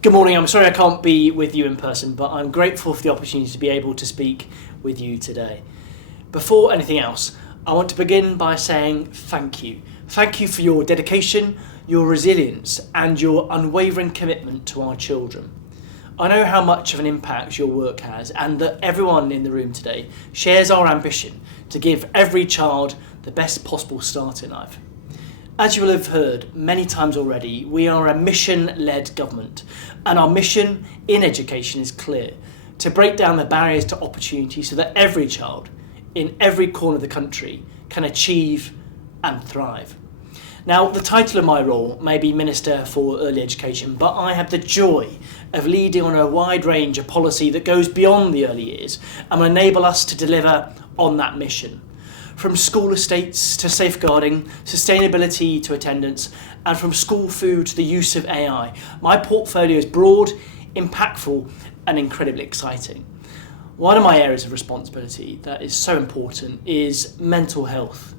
Good morning. I'm sorry I can't be with you in person, but I'm grateful for the opportunity to be able to speak with you today. Before anything else, I want to begin by saying thank you. Thank you for your dedication, your resilience, and your unwavering commitment to our children. I know how much of an impact your work has, and that everyone in the room today shares our ambition to give every child the best possible start in life. As you will have heard many times already, we are a mission-led government, and our mission in education is clear: to break down the barriers to opportunity so that every child in every corner of the country can achieve and thrive. Now, the title of my role may be Minister for Early Education, but I have the joy of leading on a wide range of policy that goes beyond the early years and will enable us to deliver on that mission. From school estates to safeguarding, sustainability to attendance, and from school food to the use of AI, my portfolio is broad, impactful, and incredibly exciting. One of my areas of responsibility that is so important is mental health.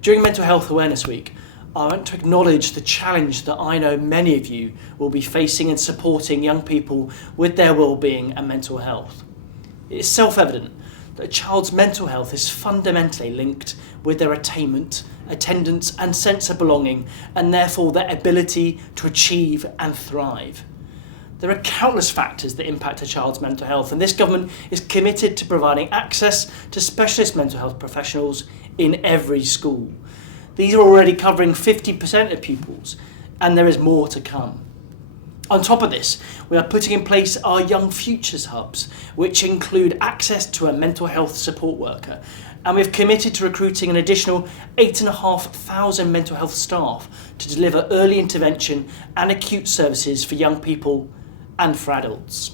During Mental Health Awareness Week, I want to acknowledge the challenge that I know many of you will be facing in supporting young people with their well-being and mental health. It is self-evident that a child's mental health is fundamentally linked with their attainment, attendance, and sense of belonging, and therefore their ability to achieve and thrive. There are countless factors that impact a child's mental health, and this government is committed to providing access to specialist mental health professionals in every school. These are already covering 50% of pupils, and there is more to come. On top of this, we are putting in place our Young Futures Hubs, which include access to a mental health support worker, and we've committed to recruiting an additional 8,500 mental health staff to deliver early intervention and acute services for young people and for adults.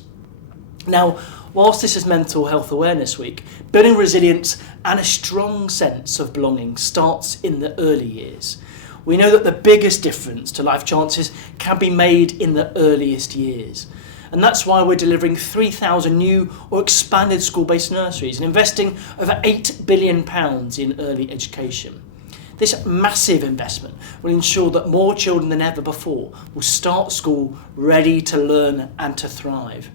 Now, whilst this is Mental Health Awareness Week, building resilience and a strong sense of belonging starts in the early years. We know that the biggest difference to life chances can be made in the earliest years. And that's why we're delivering 3,000 new or expanded school-based nurseries and investing over £8 billion in early education. This massive investment will ensure that more children than ever before will start school ready to learn and to thrive.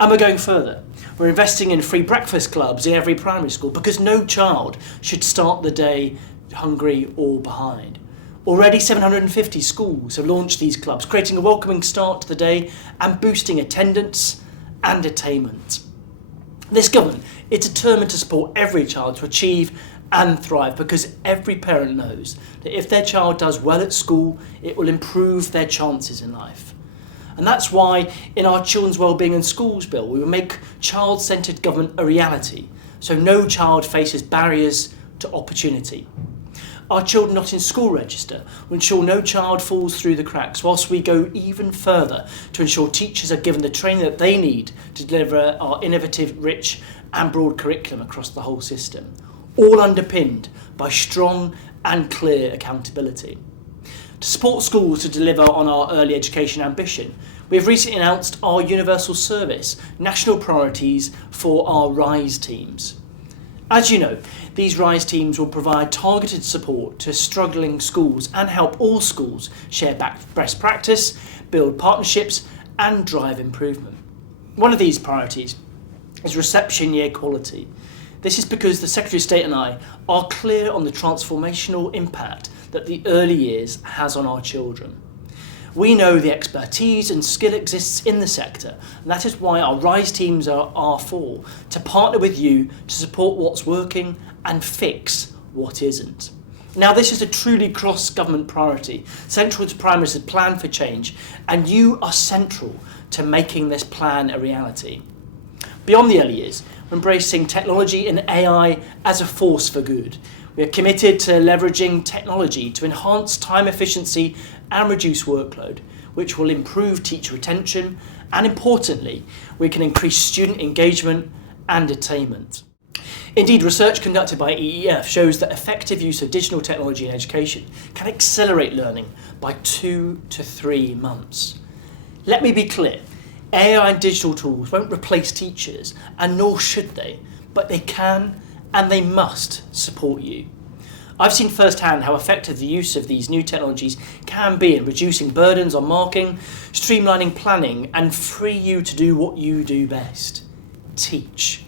And we're going further. We're investing in free breakfast clubs in every primary school because no child should start the day hungry or behind. Already 750 schools have launched these clubs, creating a welcoming start to the day and boosting attendance and attainment. This government is determined to support every child to achieve and thrive because every parent knows that if their child does well at school, it will improve their chances in life. And that's why in our Children's Wellbeing and Schools Bill, we will make child-centred government a reality, so no child faces barriers to opportunity. Our Children Not in School register will ensure no child falls through the cracks, whilst we go even further to ensure teachers are given the training that they need to deliver our innovative, rich and broad curriculum across the whole system, all underpinned by strong and clear accountability. To support schools to deliver on our early education ambition, we have recently announced our universal service, national priorities for our RISE teams. As you know, these RISE teams will provide targeted support to struggling schools and help all schools share best practice, build partnerships and drive improvement. One of these priorities is reception year quality. This is because the Secretary of State and I are clear on the transformational impact that the early years has on our children. We know the expertise and skill exists in the sector, and that is why our RISE teams are for, to partner with you to support what's working and fix what isn't. Now, this is a truly cross-government priority, central to Prime Minister's plan for change, and you are central to making this plan a reality. Beyond the early years, we're embracing technology and AI as a force for good. We are committed to leveraging technology to enhance time efficiency and reduce workload, which will improve teacher retention, and importantly, we can increase student engagement and attainment. Indeed, research conducted by EEF shows that effective use of digital technology in education can accelerate learning by 2 to 3 months. Let me be clear, AI and digital tools won't replace teachers, and nor should they, but they can and they must support you. I've seen firsthand how effective the use of these new technologies can be in reducing burdens on marking, streamlining planning, and free you to do what you do best: teach.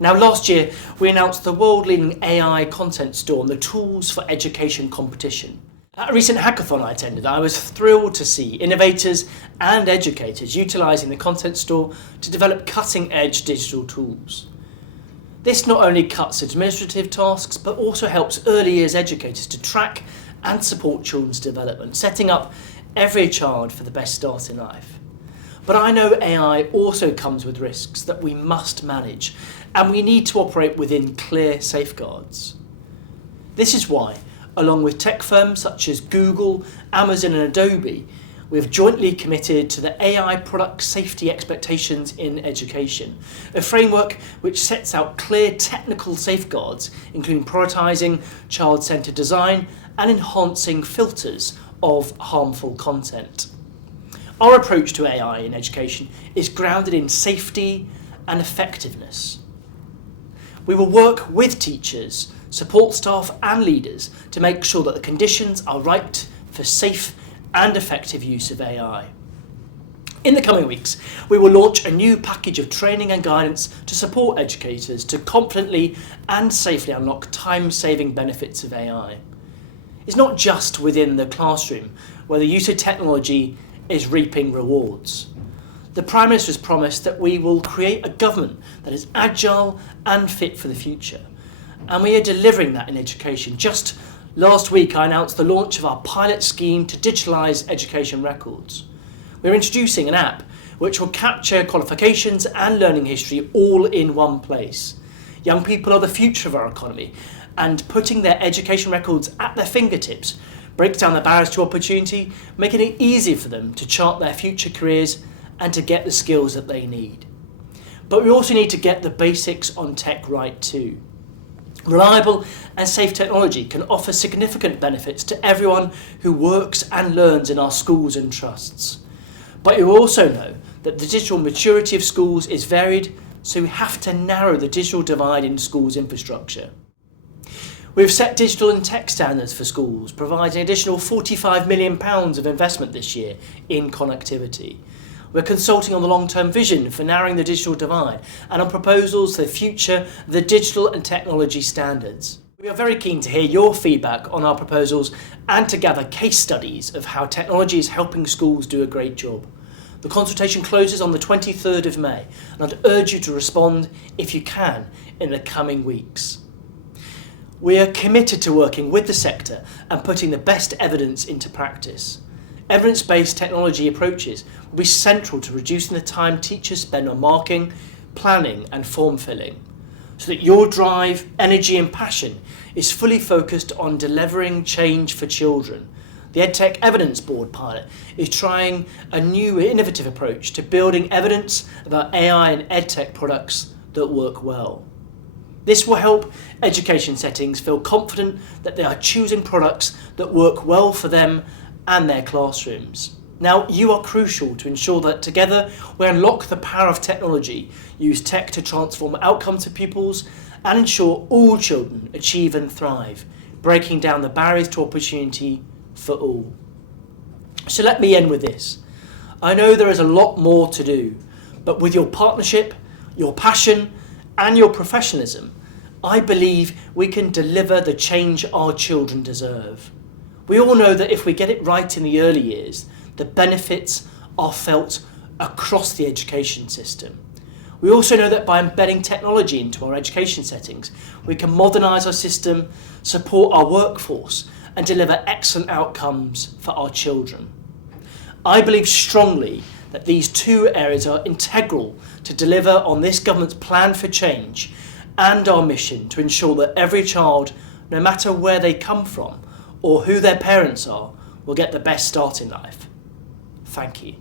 Now, last year we announced the world-leading AI content store and the Tools for Education competition. At a recent hackathon I attended, I was thrilled to see innovators and educators utilising the content store to develop cutting-edge digital tools. This not only cuts administrative tasks, but also helps early years educators to track and support children's development, setting up every child for the best start in life. But I know AI also comes with risks that we must manage, and we need to operate within clear safeguards. This is why, along with tech firms such as Google, Amazon and Adobe, we've jointly committed to the AI product safety expectations in education, a framework which sets out clear technical safeguards, including prioritising child-centred design and enhancing filters of harmful content. Our approach to AI in education is grounded in safety and effectiveness. We will work with teachers, support staff and leaders to make sure that the conditions are right for safe and effective use of AI. In the coming weeks, we will launch a new package of training and guidance to support educators to confidently and safely unlock time-saving benefits of AI. It's not just within the classroom where the use of technology is reaping rewards. The Prime Minister has promised that we will create a government that is agile and fit for the future. And we are delivering that in education. Just last week I announced the launch of our pilot scheme to digitalise education records. We're introducing an app which will capture qualifications and learning history all in one place. Young people are the future of our economy, and putting their education records at their fingertips breaks down the barriers to opportunity, making it easy for them to chart their future careers and to get the skills that they need. But we also need to get the basics on tech right too. Reliable and safe technology can offer significant benefits to everyone who works and learns in our schools and trusts. But you also know that the digital maturity of schools is varied, so we have to narrow the digital divide in schools' infrastructure. We've set digital and tech standards for schools, providing an additional £45 million of investment this year in connectivity. We're consulting on the long-term vision for narrowing the digital divide and on proposals for the future of the digital and technology standards. We are very keen to hear your feedback on our proposals and to gather case studies of how technology is helping schools do a great job. The consultation closes on the 23rd of May, and I'd urge you to respond, if you can, in the coming weeks. We are committed to working with the sector and putting the best evidence into practice. Evidence-based technology approaches will be central to reducing the time teachers spend on marking, planning and form filling, so that your drive, energy and passion is fully focused on delivering change for children. The EdTech Evidence Board pilot is trying a new innovative approach to building evidence about AI and EdTech products that work well. This will help education settings feel confident that they are choosing products that work well for them and their classrooms. Now, you are crucial to ensure that together we unlock the power of technology, use tech to transform outcomes for pupils, and ensure all children achieve and thrive, breaking down the barriers to opportunity for all. So let me end with this. I know there is a lot more to do, but with your partnership, your passion, and your professionalism, I believe we can deliver the change our children deserve. We all know that if we get it right in the early years, the benefits are felt across the education system. We also know that by embedding technology into our education settings, we can modernise our system, support our workforce, and deliver excellent outcomes for our children. I believe strongly that these two areas are integral to deliver on this government's plan for change and our mission to ensure that every child, no matter where they come from or who their parents are, will get the best start in life. Thank you.